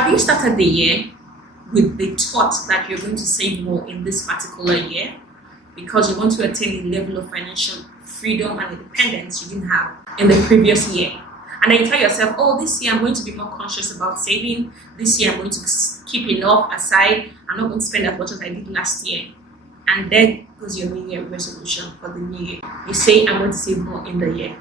Have you started the year with the thought that you're going to save more in this particular year because you want to attain a level of financial freedom and independence you didn't have in the previous year? And then you tell yourself, oh, this year I'm going to be more conscious about saving. This year I'm going to keep enough aside. I'm not going to spend as much as I did last year. And there goes your New Year resolution for the new year. You say, I'm going to save more in the year.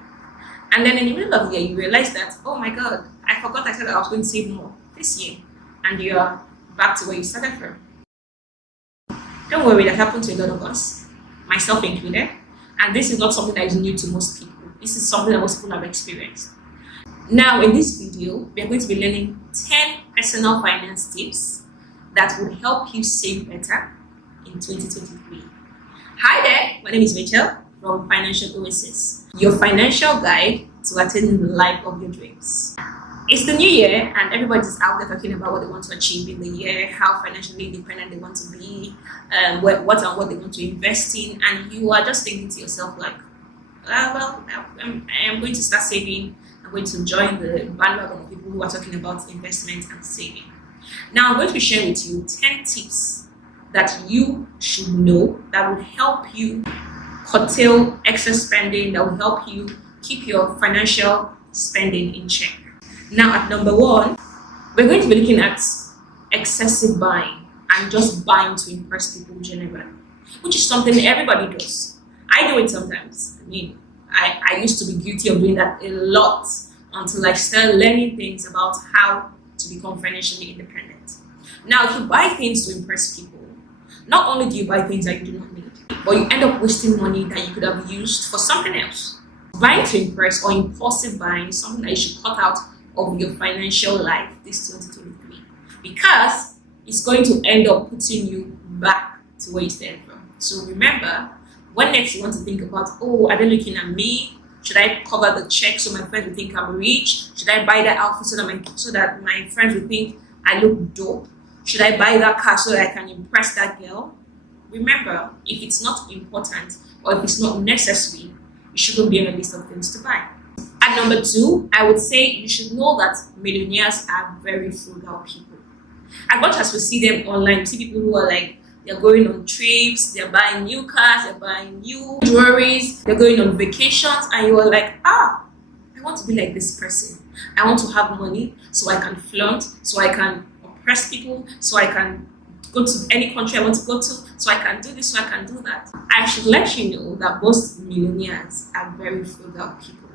And then in the middle of the year, you realize that, oh my God, I forgot I said that I was going to save more this year. And you're back to where you started from. Don't worry, that happened to a lot of us, myself included. And this is not something that is new to most people. This is something that most people have experienced. Now, in this video, we are going to be learning 10 personal finance tips that will help you save better in 2023. Hi there, my name is Rachel from Financial Oasis, your financial guide to attaining the life of your dreams. It's the new year and everybody's out there talking about what they want to achieve in the year, how financially independent they want to be, what they want to invest in, and you are just thinking to yourself like, I am going to start saving. I'm going to join the bandwagon of people who are talking about investment and saving. Now I'm going to be sharing with you 10 tips that you should know that will help you curtail excess spending, that will help you keep your financial spending in check. Now at number 1, we're going to be looking at excessive buying and just buying to impress people generally, which is something everybody does. I do it sometimes. I used to be guilty of doing that a lot until I started learning things about how to become financially independent. Now, if you buy things to impress people, not only do you buy things that you do not need, but you end up wasting money that you could have used for something else. Buying to impress or impulsive buying is something that you should cut out of your financial life this 2023 because it's going to end up putting you back to where you started from. So remember, when next you want to think about, oh, are they looking at me? Should I cover the check so my friends will think I'm rich? Should I buy that outfit so that my friends will think I look dope? Should I buy that car so that I can impress that girl? Remember, if it's not important or if it's not necessary, it shouldn't be on a list of things to buy. At number 2, I would say you should know that millionaires are very frugal people. As much as we see them online, we see people who are like, they're going on trips, they're buying new cars, they're buying new jewelries, they're going on vacations, and you are like, I want to be like this person. I want to have money so I can flaunt, so I can oppress people, so I can go to any country I want to go to, so I can do this, so I can do that. I should let you know that most millionaires are very frugal people.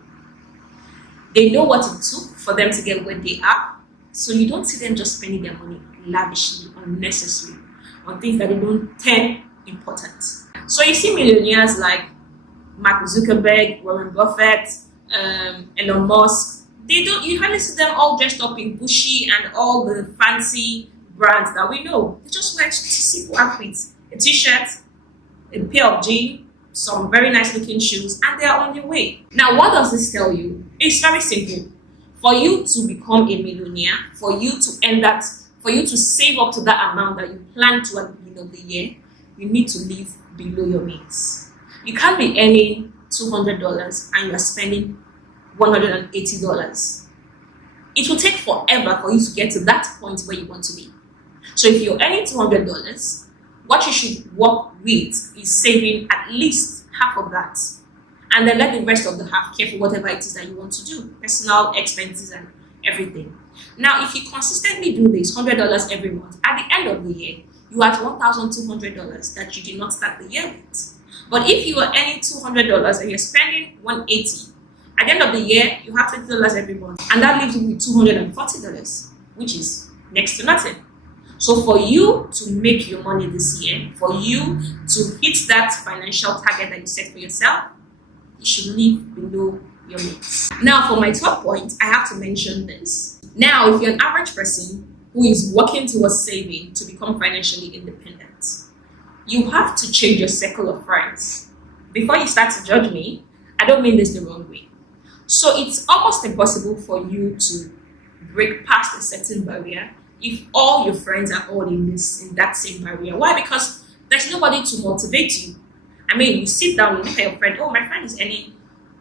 They know what it took for them to get where they are, so you don't see them just spending their money lavishly, unnecessarily, on things that they don't term important. So you see millionaires like Mark Zuckerberg, Warren Buffett, Elon Musk. You hardly see them all dressed up in Gucci and all the fancy brands that we know. They just wear simple outfits, a t-shirt, a pair of jeans, some very nice looking shoes, and they are on their way. Now, what does this tell you? It's very simple. For you to become a millionaire, for you to save up to that amount that you plan to at the beginning of the year, you need to live below your means. You can't be earning $200 and you are spending $180. It will take forever for you to get to that point where you want to be. So if you're earning $200, what you should work with is saving at least half of that. And then let the rest of the half care for whatever it is that you want to do, personal expenses and everything. Now, if you consistently do this $100 every month, at the end of the year, you are at $1,200 that you did not start the year with. But if you are earning $200 and you're spending $180, at the end of the year, you have $30 every month, and that leaves you with $240, which is next to nothing. So for you to make your money this year, for you to hit that financial target that you set for yourself, you should live below your means. Now, for my top point, I have to mention this. Now, if you're an average person who is working towards saving to become financially independent, you have to change your circle of friends. Before you start to judge me, I don't mean this the wrong way. So it's almost impossible for you to break past a certain barrier if all your friends are all in that same barrier. Why? Because there's nobody to motivate you. I mean, you sit down, you look at your friend, oh, my friend is earning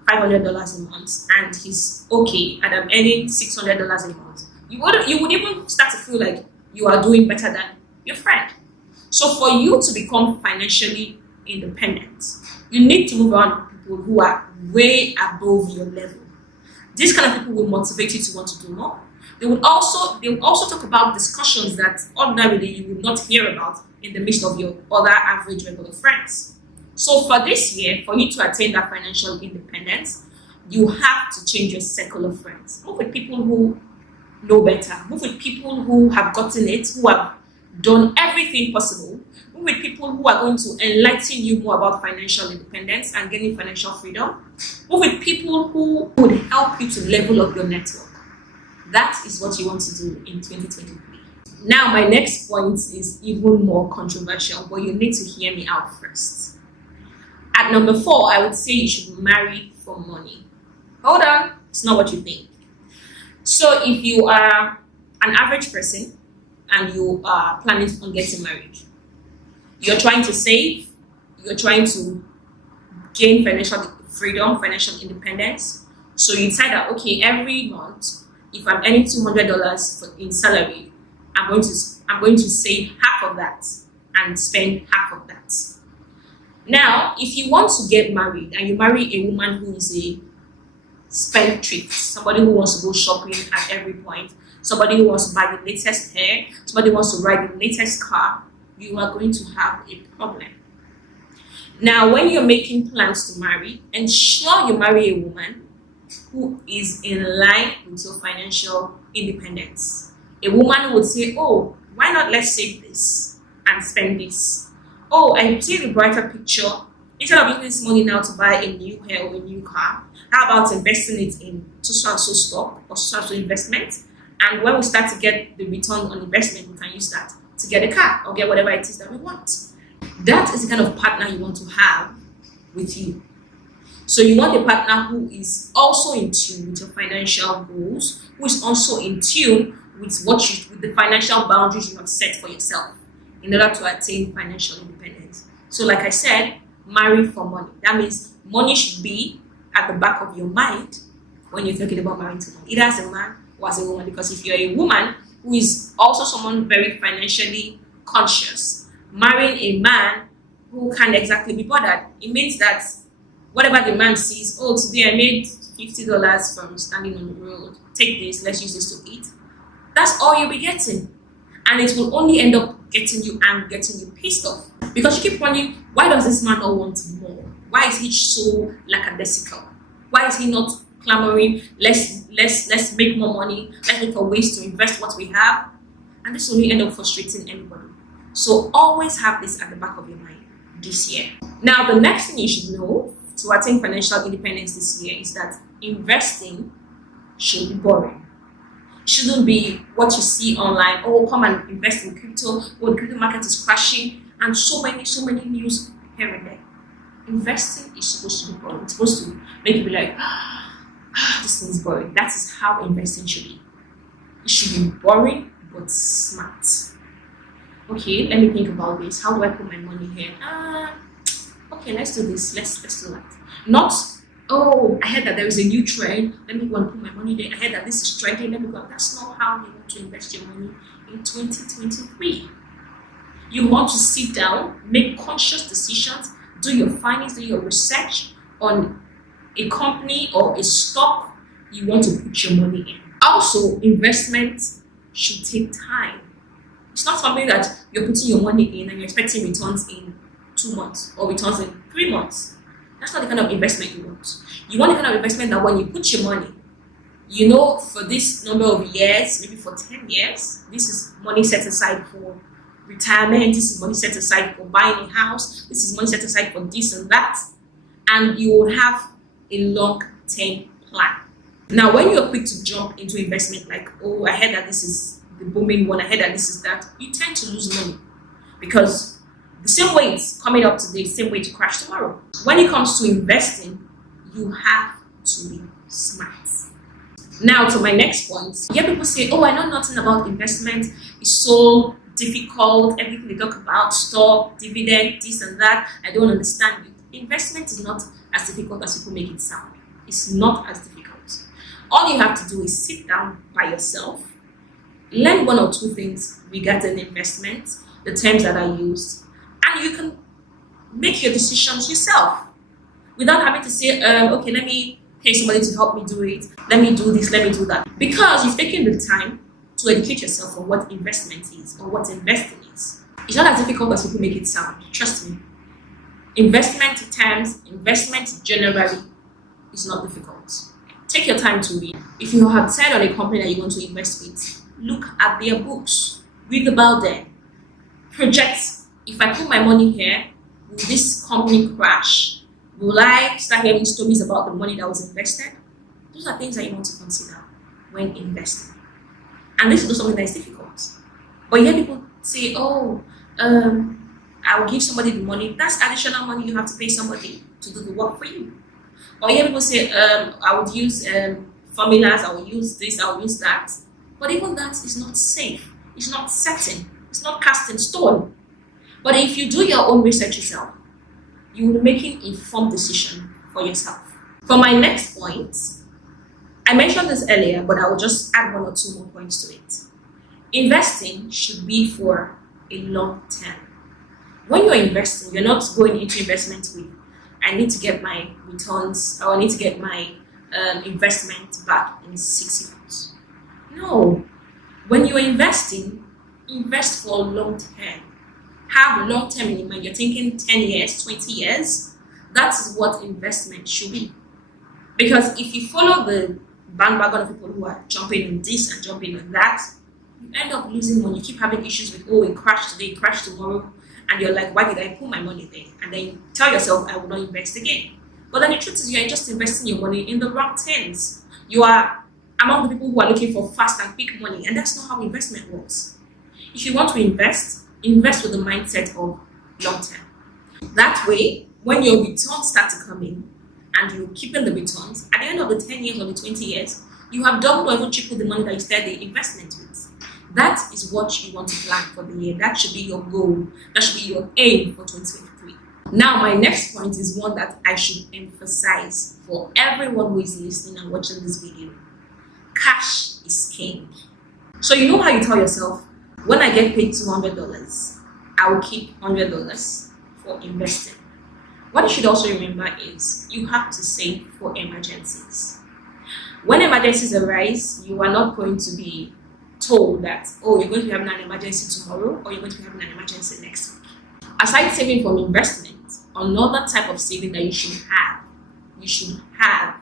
$500 a month and he's okay, and I'm earning $600 a month. You would even start to feel feel like you are doing better than your friend. So for you to become financially independent, you need to move around with people who are way above your level. These kind of people will motivate you to want to do more. They will also talk about discussions that ordinarily you would not hear about in the midst of your other average regular friends. So for this year, for you to attain that financial independence, you have to change your circle of friends. Move with people who know better. Move with people who have gotten it, who have done everything possible. Move with people who are going to enlighten you more about financial independence and gaining financial freedom. Move with people who would help you to level up your network. That is what you want to do in 2023. Now, my next point is even more controversial, but you need to hear me out first. At number 4, I would say you should marry for money. Hold on, it's not what you think. So if you are an average person and you are planning on getting married, you're trying to save, you're trying to gain financial freedom, financial independence. So you decide that, okay, every month, if I'm earning $200 in salary, I'm going to save half of that and spend half of that. Now, if you want to get married and you marry a woman who is a spendthrift, somebody who wants to go shopping at every point, somebody who wants to buy the latest hair, somebody who wants to ride the latest car, you are going to have a problem. Now, when you're making plans to marry, ensure you marry a woman who is in line with your financial independence. A woman who would say, oh, why not let's save this and spend this? Oh, I see the brighter picture. Instead of using this money now to buy a new hair or a new car, how about investing it in so and so stock or so and so investment? And when we start to get the return on investment, we can use that to get a car or get whatever it is that we want. That is the kind of partner you want to have with you. So you want a partner who is also in tune with your financial goals, who is also in tune with with the financial boundaries you have set for yourself in order to attain financial independence. So like I said, marry for money. That means money should be at the back of your mind when you're thinking about marrying someone, either as a man or as a woman. Because if you're a woman who is also someone very financially conscious, marrying a man who can't exactly be bothered, it means that whatever the man sees, oh, today I made $50 from standing on the road, take this, let's use this to eat. That's all you'll be getting. And it will only end up getting you angry, getting you pissed off. Because you keep wondering, why does this man not want more? Why is he so lackadaisical? Why is he not clamoring, let's make more money, let's look for ways to invest what we have? And this will only end up frustrating anybody. So always have this at the back of your mind this year. Now, the next thing you should know to attain financial independence this year is that investing should be boring. It shouldn't be what you see online. Oh, come and invest in crypto. Oh, the crypto market is crashing, and so many news here and there. Investing is supposed to be boring. It's supposed to make you be like, this thing is boring. That is how investing should be. It should be boring but smart. Okay, let me think about this. How do I put my money here? Okay, let's do this. Let's do that. Not, oh, I heard that there is a new trend. Let me go and put my money there. I heard that this is trending. Let me go. That's not how you want to invest your money in 2023. You want to sit down, make conscious decisions, do your findings, do your research on a company or a stock you want to put your money in. Also, investment should take time. It's not something that you're putting your money in and you're expecting returns in 2 months or returns in 3 months. That's not the kind of investment you want. You want the kind of investment that when you put your money, you know, for this number of years, maybe for 10 years, this is money set aside for retirement, this is money set aside for buying a house, this is money set aside for this and that, and you will have a long-term plan. Now, when you're quick to jump into investment, like, oh, I heard that this is the booming one, I heard that this is that, you tend to lose money because the same way it's coming up today, the same way to crash tomorrow. When it comes to investing, you have to be smart. Now, to my next point, you hear people say, oh, I know nothing about investment, it's so difficult, everything they talk about, stock, dividend, this and that, I don't understand it. Investment is not as difficult as people make it sound. It's not as difficult. All you have to do is sit down by yourself, Learn one or two things regarding investment, the terms that are used, and you can make your decisions yourself without having to say, okay, let me pay somebody to help me do it, let me do this, let me do that. Because you've taken the time to educate yourself on what investment is or what investing is. It's not as difficult as people make it sound, trust me. Investment terms, investment generally is not difficult. Take your time to read. If you have decided on a company that you want to invest with, look at their books, read about them, project. If I put my money here, will this company crash? Will I start hearing stories about the money that was invested? Those are things that you want to consider when investing. And this is not something that is difficult. But you hear people say, oh, I'll give somebody the money. That's additional money you have to pay somebody to do the work for you. Or you hear people say, I would use formulas, I will use this, I will use that. But even that is not safe. It's not certain. It's not cast in stone. But if you do your own research yourself, you will be making informed decision for yourself. For my next point, I mentioned this earlier, but I will just add one or two more points to it. Investing should be for a long term. When you're investing, you're not going into investment with, I need to get my returns or I need to get my investment back in 6 months. No. When you're investing, invest for long term. Have long term in mind. You're thinking 10 years, 20 years. That is what investment should be. Because if you follow the bandwagon of people who are jumping on this and jumping on that, you end up losing money. You keep having issues with, oh, it crashed today, it crashed tomorrow. And you're like, why did I put my money there? And then you tell yourself, I will not invest again. But then the truth is, you're just investing your money in the wrong things. You are among the people who are looking for fast and quick money. And that's not how investment works. If you want to invest with the mindset of long term. That way, when your returns start to come in and you're keeping the returns, at the end of the 10 years or the 20 years, you have doubled or even tripled the money that you started the investment with. That is what you want to plan for the year. That should be your goal. That should be your aim for 2023. Now, my next point is one that I should emphasize for everyone who is listening and watching this video. Cash is king. So you know how you tell yourself, when I get paid $200, I will keep $100 for investing. What you should also remember is you have to save for emergencies. When emergencies arise, you are not going to be told that, oh, you're going to be having an emergency tomorrow or you're going to be having an emergency next week. Aside saving from investment, another type of saving that you should have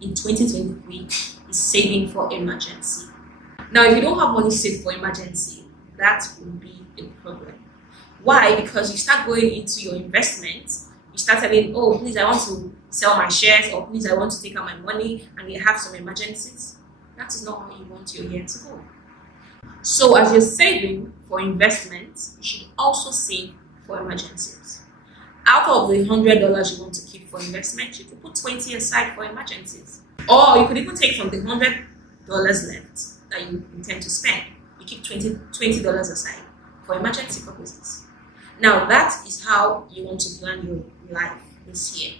in 2023 is saving for emergency. Now, if you don't have money saved for emergency, that will be a problem. Why? Because you start going into your investment, you start telling, oh, please, I want to sell my shares, or please, I want to take out my money, and you have some emergencies. That is not how you want your year to go. So as you're saving for investment, you should also save for emergencies. Out of the $100 you want to keep for investment, you could put 20 aside for emergencies. Or you could even take from the $100 left that you intend to spend. You keep $20 aside for emergency purposes. Now that is how you want to plan your life this year.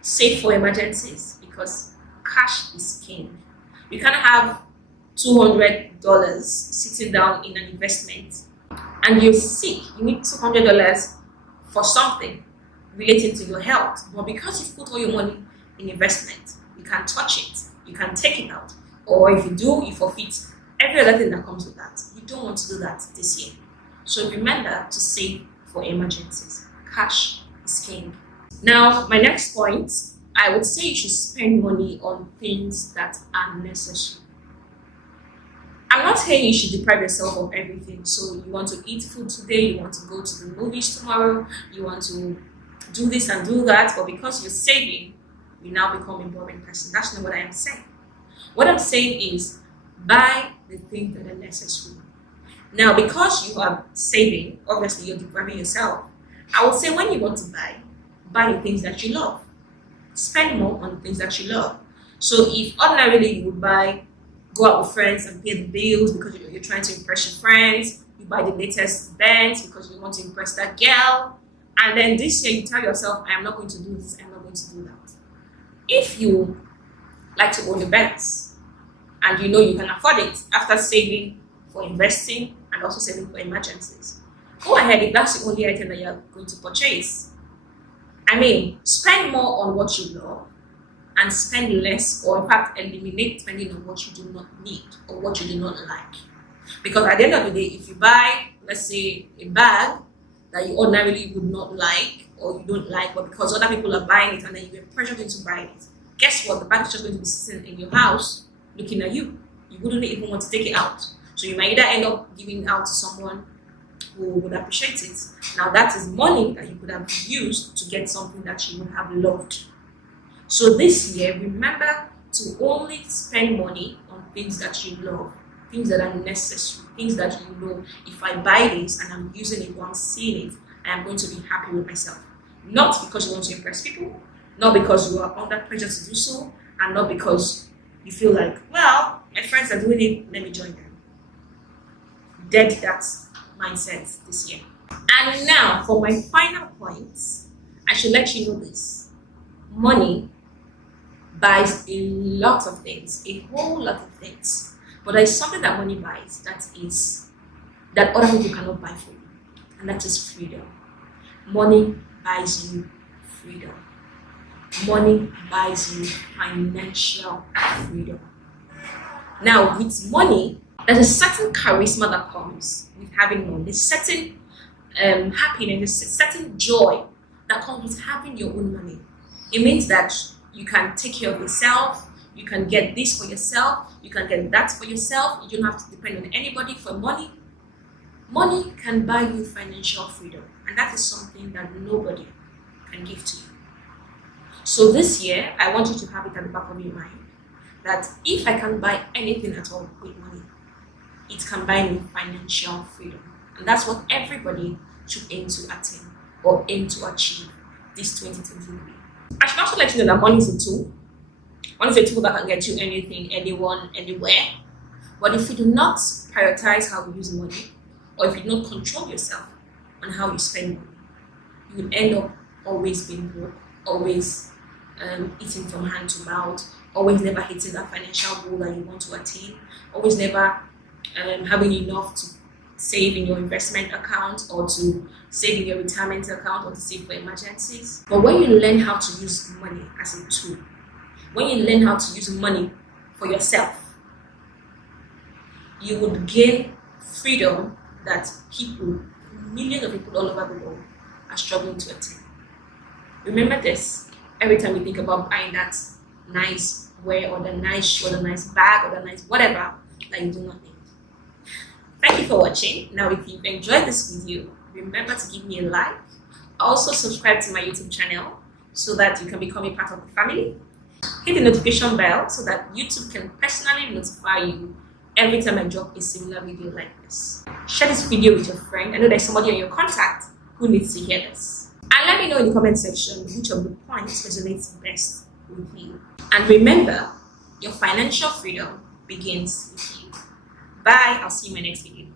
Save for emergencies because cash is king. You can't have $200 sitting down in an investment and you're sick. You need $200 for something relating to your health. But because you've put all your money in investment, you can't touch it. You can't take it out. Or if you do, you forfeit every other thing that comes with that. You don't want to do that this year. So remember to save for emergencies. Cash is king. Now, my next point, I would say you should spend money on things that are necessary. I'm not saying you should deprive yourself of everything. So you want to eat food today, you want to go to the movies tomorrow, you want to do this and do that, but because you're saving, you now become a boring person. That's not what I am saying. What I'm saying is buy the things that are necessary. Now, because you are saving, obviously you're depriving yourself. I would say when you want to buy the things that you love. Spend more on the things that you love. So if ordinarily you would go out with friends and pay the bills because you're trying to impress your friends, you buy the latest Benz because you want to impress that girl, and then this year you tell yourself, I am not going to do this, I'm not going to do that. If you like to own a Benz and you know you can afford it after saving for investing, and also saving for emergencies. Go ahead if that's the only item that you're going to purchase. I mean, spend more on what you love and spend less, or in fact eliminate spending on what you do not need or what you do not like. Because at the end of the day, if you buy, let's say, a bag that you ordinarily would not like or you don't like, but because other people are buying it and then you get pressured into buying it, guess what? The bag is just going to be sitting in your house looking at you. You wouldn't even want to take it out. So you might either end up giving it out to someone who would appreciate it. Now that is money that you could have used to get something that you would have loved. So this year, remember to only spend money on things that you love, things that are necessary, things that you know, if I buy this and I'm using it or I'm seeing it, I am going to be happy with myself. Not because you want to impress people, not because you are under pressure to do so, and not because you feel like, well, my friends are doing it, let me join them. Dead that mindset this year. And now for my final points, I should let you know this. Money buys a lot of things, a whole lot of things. But there is something that money buys that other people cannot buy for you, and that is freedom. Money buys you freedom. Money buys you financial freedom. Now, with money, there's a certain charisma that comes with having money. There's a certain happiness, there's a certain joy that comes with having your own money. It means that you can take care of yourself, you can get this for yourself, you can get that for yourself. You don't have to depend on anybody for money. Money can buy you financial freedom, and that is something that nobody can give to you. So this year, I want you to have it at the back of your mind that if I can buy anything at all with money, it can buy me financial freedom. And that's what everybody should aim to attain or aim to achieve this 2023. I should also let you know that money is a tool. Money is a tool that can get you anything, anyone, anywhere. But if you do not prioritize how you use money, or if you do not control yourself on how you spend money, you will end up always being broke, always eating from hand to mouth, always never hitting that financial goal that you want to attain, always never having enough to save in your investment account or to save in your retirement account or to save for emergencies. But when you learn how to use money as a tool, when you learn how to use money for yourself, you would gain freedom that people, millions of people all over the world, are struggling to attain. Remember this every time you think about buying that nice wear or the nice shoe or the nice bag or the nice whatever that you do not need. Thank you for watching. Now, if you've enjoyed this video, remember to give me a like. Also, subscribe to my YouTube channel so that you can become a part of the family. Hit the notification bell so that YouTube can personally notify you every time I drop a similar video like this. Share this video with your friend. I know there's somebody on your contact who needs to hear this. And let me know in the comment section which of the points resonates best with you. And remember, your financial freedom begins with you. Bye. I'll see you in my next video.